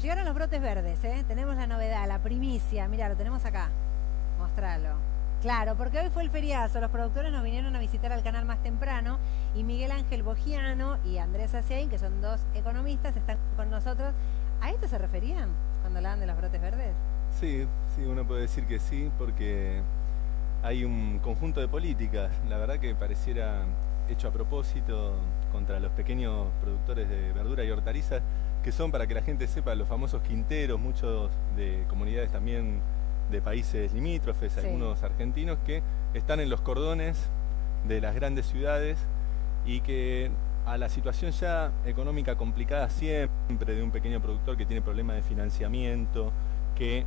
Llegaron los brotes verdes, ¿eh? Tenemos la novedad, la primicia. Mirá, lo tenemos acá. Mostralo. Claro, porque hoy fue el feriazo. Los productores nos vinieron a visitar al canal más temprano y Miguel Ángel Bogiano y Andrés Aciaín, que son dos economistas, están con nosotros. ¿A esto se referían cuando hablaban de los brotes verdes? Sí, uno puede decir que sí, porque hay un conjunto de políticas, la verdad que pareciera hecho a propósito contra los pequeños productores de verdura y hortalizas, que son, para que la gente sepa, los famosos quinteros, muchos de comunidades también de países limítrofes, sí, algunos argentinos, que están en los cordones de las grandes ciudades y que a la situación ya económica complicada siempre de un pequeño productor que tiene problemas de financiamiento, que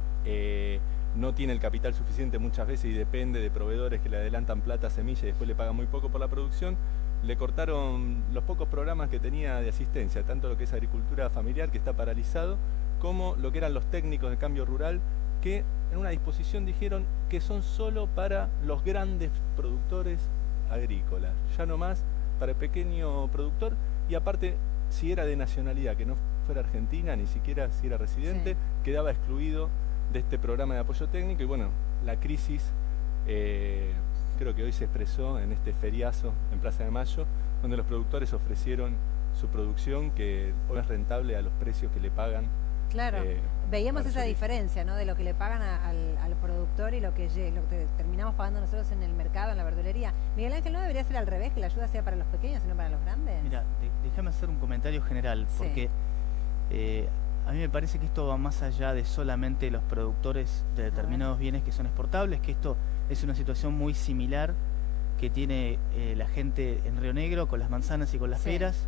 no tiene el capital suficiente muchas veces y depende de proveedores que le adelantan plata, semilla y después le pagan muy poco por la producción, le cortaron los pocos programas que tenía de asistencia, tanto lo que es agricultura familiar, que está paralizado, como lo que eran los técnicos de cambio rural, que en una disposición dijeron que son solo para los grandes productores agrícolas, ya no más para el pequeño productor, y aparte, si era de nacionalidad que no fuera argentina, ni siquiera si era residente, sí, quedaba excluido de este programa de apoyo técnico. Y bueno, la crisis creo que hoy se expresó en este feriazo en Plaza de Mayo, donde los productores ofrecieron su producción, que hoy es rentable a los precios que le pagan. Claro, veíamos esa diferencia, ¿no?, de lo que le pagan al productor y lo que terminamos pagando nosotros en el mercado, en la verdulería. Miguel Ángel, ¿no debería ser al revés, que la ayuda sea para los pequeños y no para los grandes? Mira, déjame hacer un comentario general, porque a mí me parece que esto va más allá de solamente los productores de determinados bienes que son exportables, que esto es una situación muy similar que tiene la gente en Río Negro con las manzanas y con las peras.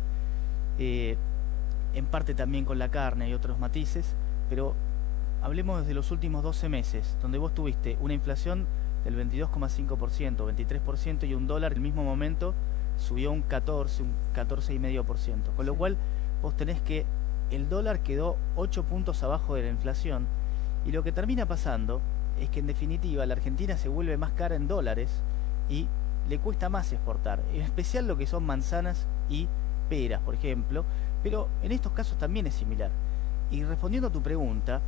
En parte también con la carne y otros matices, pero hablemos desde los últimos 12 meses, donde vos tuviste una inflación del 22,5%, 23%, y un dólar en el mismo momento subió un 14,5%. Con lo cual vos tenés que el dólar quedó 8 puntos abajo de la inflación, y lo que termina pasando es que en definitiva la Argentina se vuelve más cara en dólares y le cuesta más exportar, en especial lo que son manzanas y peras, por ejemplo, pero en estos casos también es similar. Y respondiendo a tu pregunta,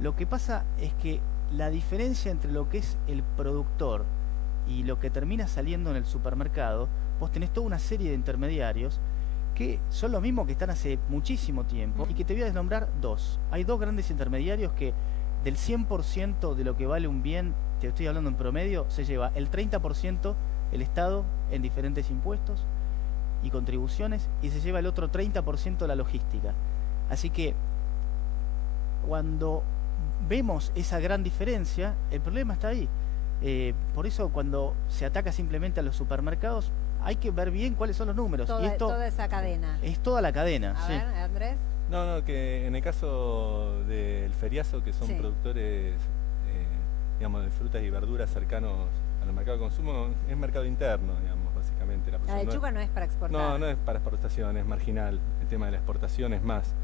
lo que pasa es que la diferencia entre lo que es el productor y lo que termina saliendo en el supermercado, vos tenés toda una serie de intermediarios que son los mismos que están hace muchísimo tiempo, y que te voy a desnombrar dos. Hay dos grandes intermediarios que del 100% de lo que vale un bien, te estoy hablando en promedio, se lleva el 30% el Estado en diferentes impuestos y contribuciones, y se lleva el otro 30% la logística. Así que cuando vemos esa gran diferencia, el problema está ahí. Por eso cuando se ataca simplemente a los supermercados, hay que ver bien cuáles son los números. Toda esa cadena. Es toda la cadena. A ver, Andrés. No, que en el caso del feriazo, que son productores digamos, de frutas y verduras cercanos al mercado de consumo, es mercado interno, digamos, básicamente. La lechuga no es para exportar. No es para exportación, es marginal. El tema de la exportación es más.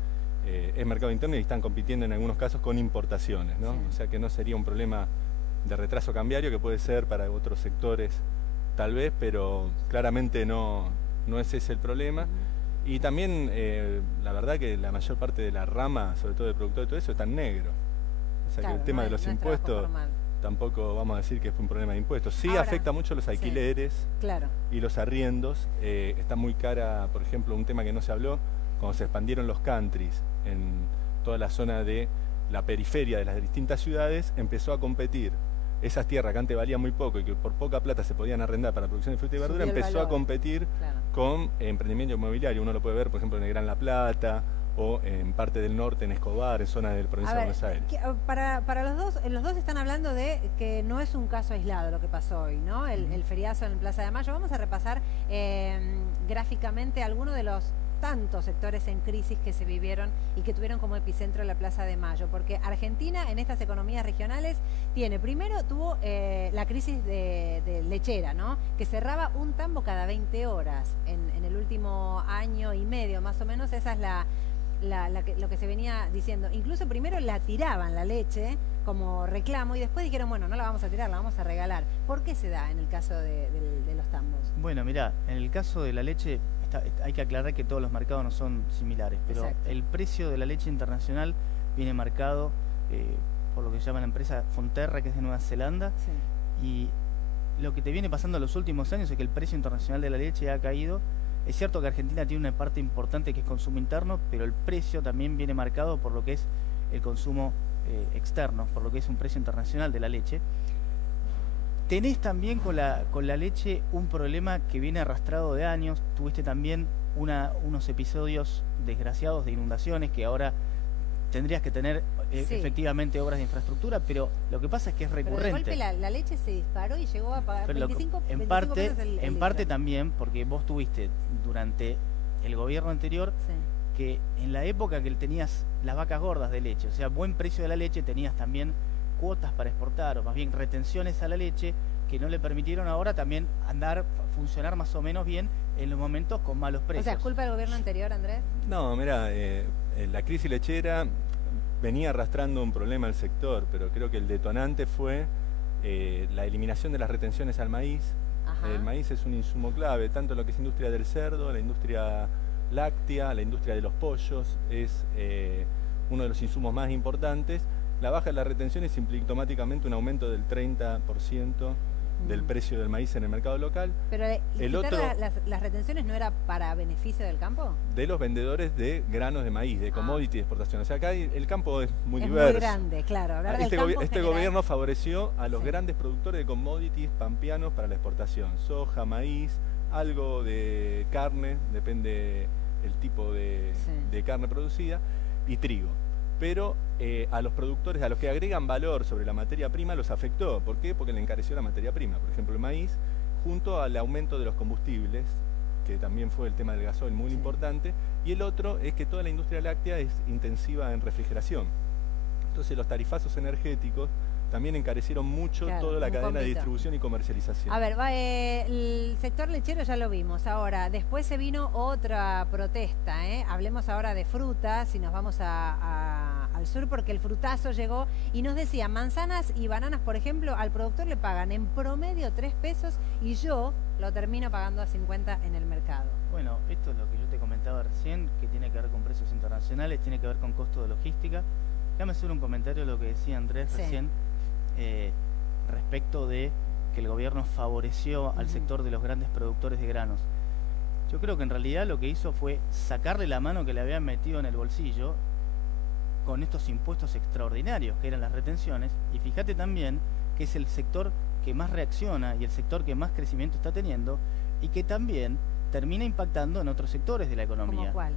Es mercado interno y están compitiendo en algunos casos con importaciones, ¿no? O sea que no sería un problema de retraso cambiario, que puede ser para otros sectores tal vez, pero claramente no es ese el problema. Y también la verdad que la mayor parte de la rama, sobre todo de productor y todo eso, está en negro. O sea que el tema de los impuestos tampoco vamos a decir que es un problema de impuestos. Sí, ahora, afecta mucho los alquileres y los arriendos. Está muy cara, por ejemplo, un tema que no se habló, cuando se expandieron los countries en toda la zona de la periferia de las distintas ciudades, empezó a competir. Esas tierras que antes valían muy poco y que por poca plata se podían arrendar para producción de fruta y verdura, empezó a competir con emprendimiento inmobiliario. Uno lo puede ver, por ejemplo, en el Gran La Plata, o en parte del norte, en Escobar, en zona de la provincia de Buenos Aires. Para los dos están hablando de que no es un caso aislado lo que pasó hoy, ¿no? El feriazo en Plaza de Mayo. Vamos a repasar gráficamente algunos de los tantos sectores en crisis que se vivieron y que tuvieron como epicentro la Plaza de Mayo, porque Argentina en estas economías regionales tuvo la crisis de lechera, ¿no?, que cerraba un tambo cada 20 horas en el último año y medio más o menos. Esa es lo que se venía diciendo. Incluso primero la tiraban la leche como reclamo y después dijeron, bueno, no la vamos a tirar, la vamos a regalar. ¿Por qué se da en el caso de los tambos? Bueno, mirá, en el caso de la leche hay que aclarar que todos los mercados no son similares, pero Exacto. el precio de la leche internacional viene marcado por lo que se llama la empresa Fonterra, que es de Nueva Zelanda, Sí. y lo que te viene pasando en los últimos años es que el precio internacional de la leche ha caído. Es cierto que Argentina tiene una parte importante que es consumo interno, pero el precio también viene marcado por lo que es el consumo externo, por lo que es un precio internacional de la leche. Tenés también con la leche un problema que viene arrastrado de años. Tuviste también unos episodios desgraciados de inundaciones que ahora tendrías que tener Sí. efectivamente obras de infraestructura, pero lo que pasa es que es Pero de recurrente. golpe la leche se disparó y llegó a pagar Pero 25 en 25 parte, pesos el en litro. parte también, porque vos tuviste durante el gobierno anterior Sí. que en la época que tenías las vacas gordas de leche, o sea, buen precio de la leche, tenías también cuotas para exportar, o más bien retenciones a la leche, que no le permitieron ahora también funcionar más o menos bien en los momentos con malos O precios. sea, ¿es culpa del gobierno anterior, Andrés? No, mira, la crisis lechera venía arrastrando un problema al sector, pero creo que el detonante fue la eliminación de las retenciones al maíz. Ajá. El maíz es un insumo clave, tanto en lo que es industria del cerdo, la industria láctea, la industria de los pollos, es uno de los insumos más importantes. La baja de las retenciones implica automáticamente un aumento del 30% del precio del maíz en el mercado local, Pero El quitar otro- las retenciones no era para beneficio del campo. de los vendedores de granos de maíz, de commodity de exportación. O sea, acá el campo es muy Es diverso. muy grande, claro. Hablar del Este, campo en este general. gobierno favoreció a los Sí. grandes productores de commodities pampeanos para la exportación. Soja, maíz, algo de carne, depende el tipo de carne producida, y trigo. Pero a los productores, a los que agregan valor sobre la materia prima, los afectó. ¿Por qué? Porque le encareció la materia prima. Por ejemplo, el maíz, junto al aumento de los combustibles, que también fue el tema del gasoil muy importante, y el otro es que toda la industria láctea es intensiva en refrigeración. Entonces los tarifazos energéticos también encarecieron mucho Claro, toda la un cadena de combito. distribución y comercialización. A ver, el sector lechero ya lo vimos. Ahora, después se vino otra protesta, ¿eh? Hablemos ahora de frutas y nos vamos al sur porque el frutazo llegó y nos decía, manzanas y bananas, por ejemplo, al productor le pagan en promedio 3 pesos y yo lo termino pagando a 50 en el mercado. Bueno, esto es lo que yo te comentaba recién, que tiene que ver con precios internacionales, tiene que ver con costo de logística. Déjame hacer un comentario de lo que decía Andrés Sí. recién, respecto de que el gobierno favoreció al sector de los grandes productores de granos. Yo creo que en realidad lo que hizo fue sacarle la mano que le habían metido en el bolsillo con estos impuestos extraordinarios que eran las retenciones, y fíjate también que es el sector que más reacciona y el sector que más crecimiento está teniendo, y que también termina impactando en otros sectores de la economía. ¿Cómo cuál?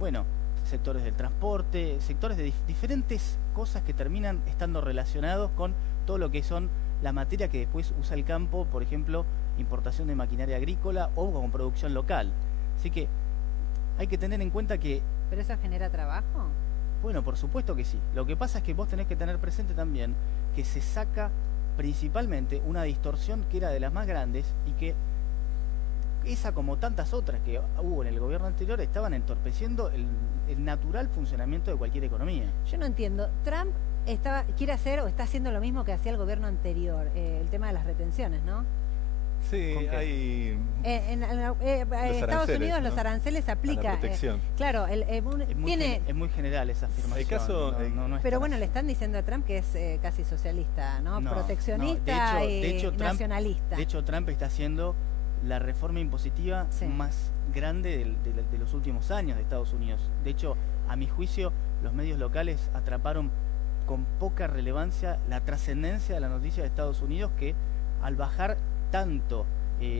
Bueno, sectores del transporte, sectores de diferentes cosas que terminan estando relacionados con todo lo que son la materia que después usa el campo, por ejemplo, importación de maquinaria agrícola o con producción local. Así que hay que tener en cuenta que, ¿Pero eso genera trabajo? bueno, por supuesto que sí. Lo que pasa es que vos tenés que tener presente también que se saca principalmente una distorsión que era de las más grandes y que esa, como tantas otras que hubo en el gobierno anterior, estaban entorpeciendo el natural funcionamiento de cualquier economía. Yo no entiendo. Trump quiere hacer o está haciendo lo mismo que hacía el gobierno anterior, el tema de las retenciones, ¿no? Sí, ¿Con qué? hay En Estados aranceles, Unidos ¿no? los aranceles se a la aplican. protección. Claro, Es muy general esa afirmación. El caso- no es pero tan bueno, así. le están diciendo a Trump que es casi socialista, ¿no? No, Proteccionista no. y De hecho, Trump- nacionalista. De hecho, Trump está haciendo la reforma impositiva Sí. más grande de los últimos años de Estados Unidos. De hecho, a mi juicio, los medios locales atraparon con poca relevancia la trascendencia de la noticia de Estados Unidos, que al bajar tanto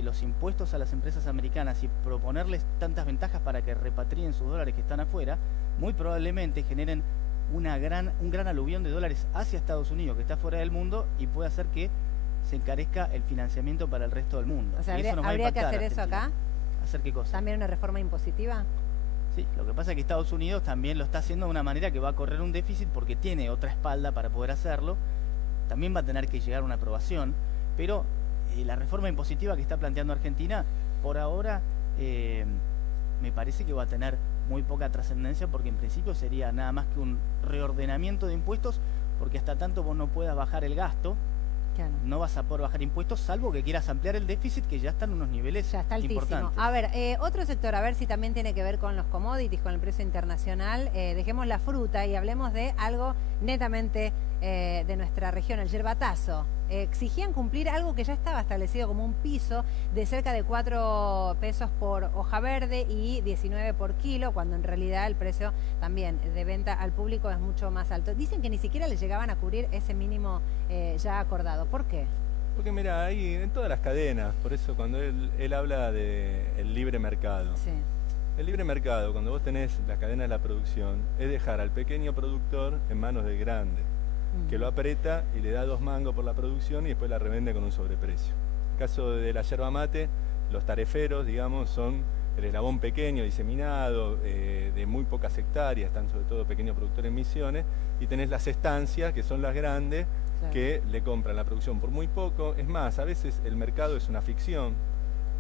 los impuestos a las empresas americanas y proponerles tantas ventajas para que repatrien sus dólares que están afuera, muy probablemente generen un gran aluvión de dólares hacia Estados Unidos, que está fuera del mundo, y puede hacer que se encarezca el financiamiento para el resto del mundo. O sea, Y eso nos va a habría que impactar hacer a eso Argentina. acá. ¿Hacer qué cosa? También una reforma impositiva. Sí, lo que pasa es que Estados Unidos también lo está haciendo de una manera que va a correr un déficit porque tiene otra espalda para poder hacerlo. También va a tener que llegar a una aprobación, pero la reforma impositiva que está planteando Argentina, por ahora, me parece que va a tener muy poca trascendencia, porque en principio sería nada más que un reordenamiento de impuestos, porque hasta tanto vos no puedas bajar el gasto, Claro. No vas a poder bajar impuestos, salvo que quieras ampliar el déficit, que ya está en unos niveles ya está altísimo. importantes. A ver, otro sector, a ver si también tiene que ver con los commodities, con el precio internacional. Dejemos la fruta y hablemos de algo netamente de nuestra región, el yerbatazo. Exigían cumplir algo que ya estaba establecido como un piso de cerca de 4 pesos por hoja verde y 19 por kilo, cuando en realidad el precio también de venta al público es mucho más alto. Dicen que ni siquiera les llegaban a cubrir ese mínimo ya acordado. ¿Por qué? Porque mira, hay en todas las cadenas, por eso cuando él habla del libre mercado. Sí. El libre mercado, cuando vos tenés la cadena de la producción, es dejar al pequeño productor en manos del grande, que lo aprieta y le da 2 mangos por la producción y después la revende con un sobreprecio. En el caso de la yerba mate, los tareferos, digamos, son el eslabón pequeño, diseminado, de muy pocas hectáreas, están sobre todo pequeños productores en Misiones, y tenés las estancias, que son las grandes, claro, que le compran la producción por muy poco. Es más, a veces el mercado es una ficción,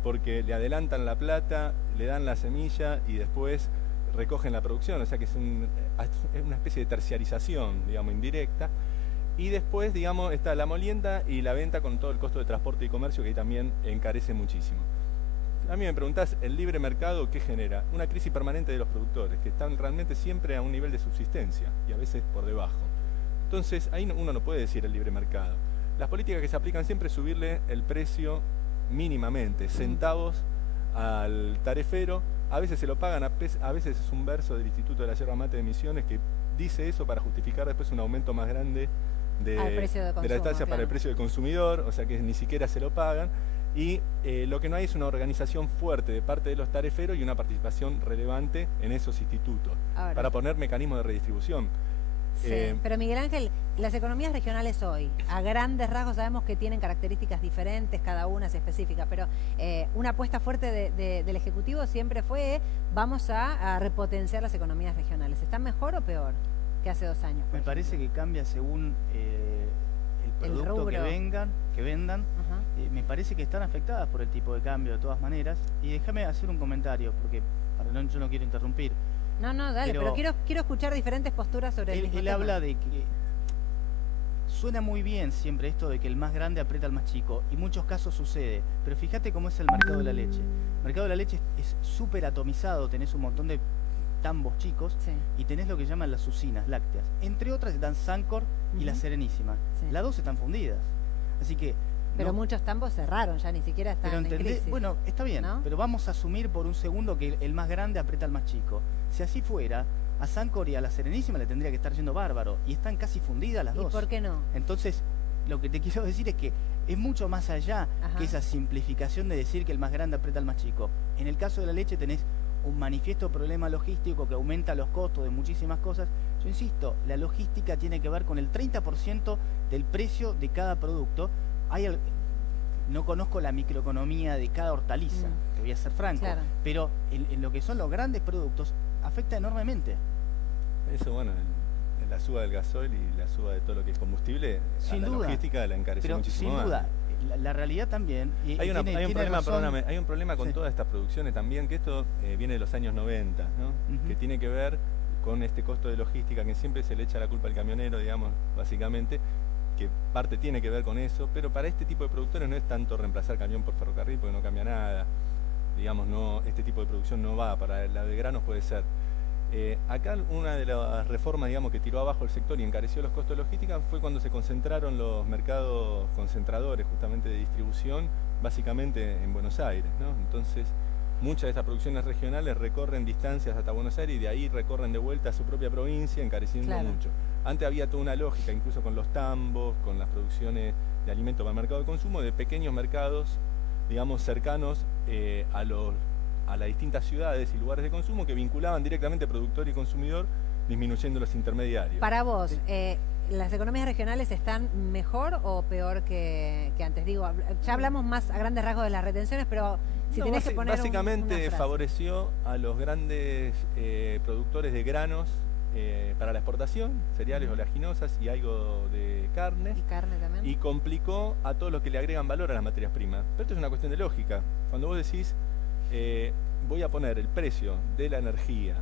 porque le adelantan la plata, le dan la semilla y después recogen la producción, o sea que es una especie de terciarización, digamos, indirecta. Y después, digamos, está la molienda y la venta con todo el costo de transporte y comercio, que ahí también encarece muchísimo. A mí me preguntás, ¿el libre mercado qué genera? Una crisis permanente de los productores, que están realmente siempre a un nivel de subsistencia, y a veces por debajo. Entonces, ahí uno no puede decir el libre mercado. Las políticas que se aplican siempre es subirle el precio mínimamente, centavos al tarefero. A veces se lo pagan, a veces es un verso del Instituto de la Yerba Mate de Misiones que dice eso para justificar después un aumento más grande de la estancia, claro, para el precio del consumidor, o sea que ni siquiera se lo pagan. Y lo que no hay es una organización fuerte de parte de los tareferos y una participación relevante en esos institutos, para poner mecanismos de redistribución. Sí, pero Miguel Ángel, las economías regionales hoy, a grandes rasgos sabemos que tienen características diferentes, cada una es específica, pero una apuesta fuerte del Ejecutivo siempre fue, vamos a repotenciar las economías regionales. ¿Están mejor o peor que hace 2 años? Me parece que cambia según el producto que vendan. Me parece que están afectadas por el tipo de cambio de todas maneras. Y déjame hacer un comentario, porque yo no quiero interrumpir. No, dale, pero quiero escuchar diferentes posturas sobre el mismo tema. Él habla de que suena muy bien siempre esto de que el más grande aprieta al más chico, y en muchos casos sucede, pero fíjate cómo es el mercado de la leche. El mercado de la leche es súper atomizado, tenés un montón de tambos chicos, sí, y tenés lo que llaman las usinas lácteas. Entre otras están Sancor y la Serenísima. Sí. Las dos están fundidas. Así que... Pero muchos tambos cerraron, ya ni siquiera están en crisis. Bueno, está bien, ¿no? Pero vamos a asumir por un segundo que el más grande aprieta al más chico. Si así fuera, a Sancor y a la Serenísima le tendría que estar yendo bárbaro, y están casi fundidas las dos. ¿Y por qué no? Entonces, lo que te quiero decir es que es mucho más allá que esa simplificación de decir que el más grande aprieta al más chico. En el caso de la leche tenés un manifiesto problema logístico que aumenta los costos de muchísimas cosas. Yo insisto, la logística tiene que ver con el 30% del precio de cada producto. No conozco la microeconomía de cada hortaliza, te voy a ser franco, claro, pero en lo que son los grandes productos afecta enormemente. Eso, bueno, en la suba del gasoil y la suba de todo lo que es combustible, sin duda, la logística la encarece muchísimo más. Sin duda, la realidad también. Hay un problema con todas estas producciones también, que esto viene de los años 90, ¿no? Que tiene que ver con este costo de logística, que siempre se le echa la culpa al camionero, digamos, básicamente, que parte tiene que ver con eso, pero para este tipo de productores no es tanto reemplazar camión por ferrocarril, porque no cambia nada, digamos, este tipo de producción no va, para la de granos puede ser. Acá una de las reformas, digamos, que tiró abajo el sector y encareció los costos de logística fue cuando se concentraron los mercados concentradores justamente de distribución, básicamente en Buenos Aires, ¿no? Entonces, muchas de estas producciones regionales recorren distancias hasta Buenos Aires y de ahí recorren de vuelta a su propia provincia, encareciendo mucho. Antes había toda una lógica, incluso con los tambos, con las producciones de alimentos para el mercado de consumo, de pequeños mercados, digamos, cercanos a las distintas ciudades y lugares de consumo que vinculaban directamente productor y consumidor, disminuyendo los intermediarios. Para vos, ¿las economías regionales están mejor o peor que antes? Digo, ya hablamos más a grandes rasgos de las retenciones, pero si tenés que poner básicamente favoreció a los grandes productores de granos para la exportación, cereales, oleaginosas y algo de carne. Y carne también. Y complicó a todos los que le agregan valor a las materias primas. Pero esto es una cuestión de lógica. Cuando vos decís, voy a poner el precio de la energía,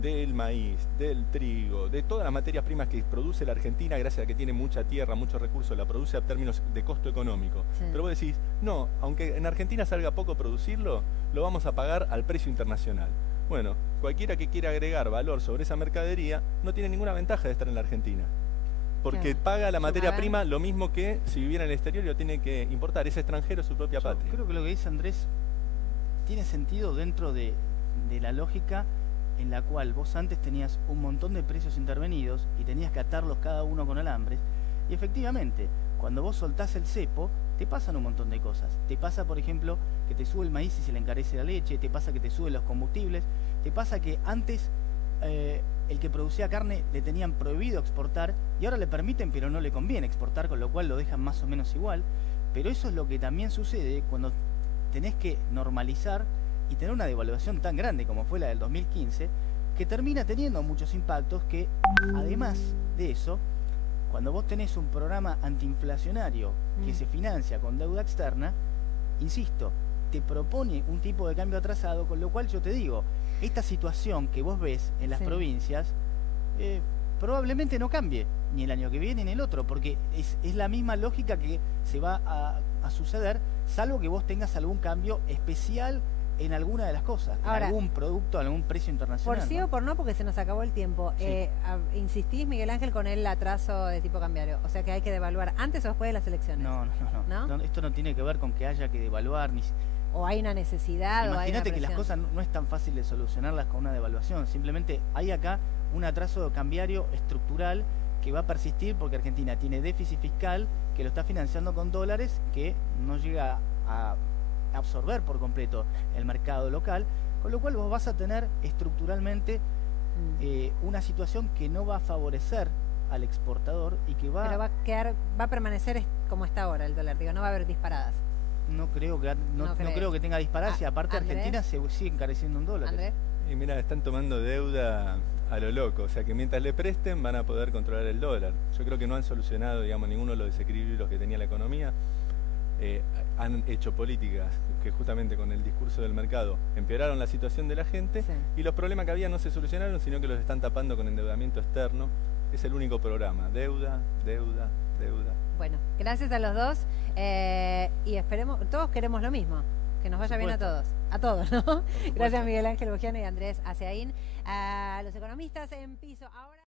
del maíz, del trigo, de todas las materias primas que produce la Argentina, gracias a que tiene mucha tierra, muchos recursos, la produce a términos de costo económico. Sí. Pero vos decís, no, aunque en Argentina salga poco producirlo, lo vamos a pagar al precio internacional. Bueno, cualquiera que quiera agregar valor sobre esa mercadería no tiene ninguna ventaja de estar en la Argentina. Porque Claro. paga la materia prima lo mismo que si viviera en el exterior y lo tiene que importar. Es extranjero su propia patria. Creo que lo que dice Andrés tiene sentido dentro de la lógica en la cual vos antes tenías un montón de precios intervenidos y tenías que atarlos cada uno con alambres. Y efectivamente, cuando vos soltás el cepo, te pasan un montón de cosas. Te pasa, por ejemplo, que te sube el maíz y se le encarece la leche, te pasa que te suben los combustibles, te pasa que antes el que producía carne le tenían prohibido exportar y ahora le permiten pero no le conviene exportar, con lo cual lo dejan más o menos igual. Pero eso es lo que también sucede cuando tenés que normalizar y tener una devaluación tan grande como fue la del 2015, que termina teniendo muchos impactos que, además de eso, cuando vos tenés un programa antiinflacionario que se financia con deuda externa, insisto, te propone un tipo de cambio atrasado, con lo cual yo te digo, esta situación que vos ves en las provincias probablemente no cambie ni el año que viene ni el otro, porque es la misma lógica que se va a suceder, salvo que vos tengas algún cambio especial en alguna de las cosas, ahora, en algún producto, algún precio internacional. Por sí o por no, porque se nos acabó el tiempo. Sí. ¿Insistís, Miguel Ángel, con el atraso de tipo cambiario? O sea que hay que devaluar antes o después de las elecciones. No, esto no tiene que ver con que haya que devaluar ni... O hay una necesidad. Imagínate que las cosas no es tan fácil de solucionarlas con una devaluación. Simplemente hay acá un atraso cambiario estructural que va a persistir porque Argentina tiene déficit fiscal que lo está financiando con dólares que no llega a absorber por completo el mercado local, con lo cual vos vas a tener estructuralmente una situación que no va a favorecer al exportador y que va... Pero va a permanecer como está ahora el dólar, digo, no va a haber disparadas. No creo que tenga disparadas y aparte Argentina se sigue encareciendo en dólares. ¿Andrés? Y mira, están tomando deuda a lo loco, o sea que mientras le presten van a poder controlar el dólar. Yo creo que no han solucionado, digamos, ninguno de los desequilibrios que tenía la economía. Han hecho políticas que justamente con el discurso del mercado empeoraron la situación de la gente y los problemas que había no se solucionaron, sino que los están tapando con endeudamiento externo. Es el único programa, deuda, deuda, deuda. Bueno, gracias a los dos y esperemos, todos queremos lo mismo, que nos vaya bien a todos, ¿no? Gracias Miguel Ángel Boggiani y Andrés Aseaín, a los economistas en piso. Ahora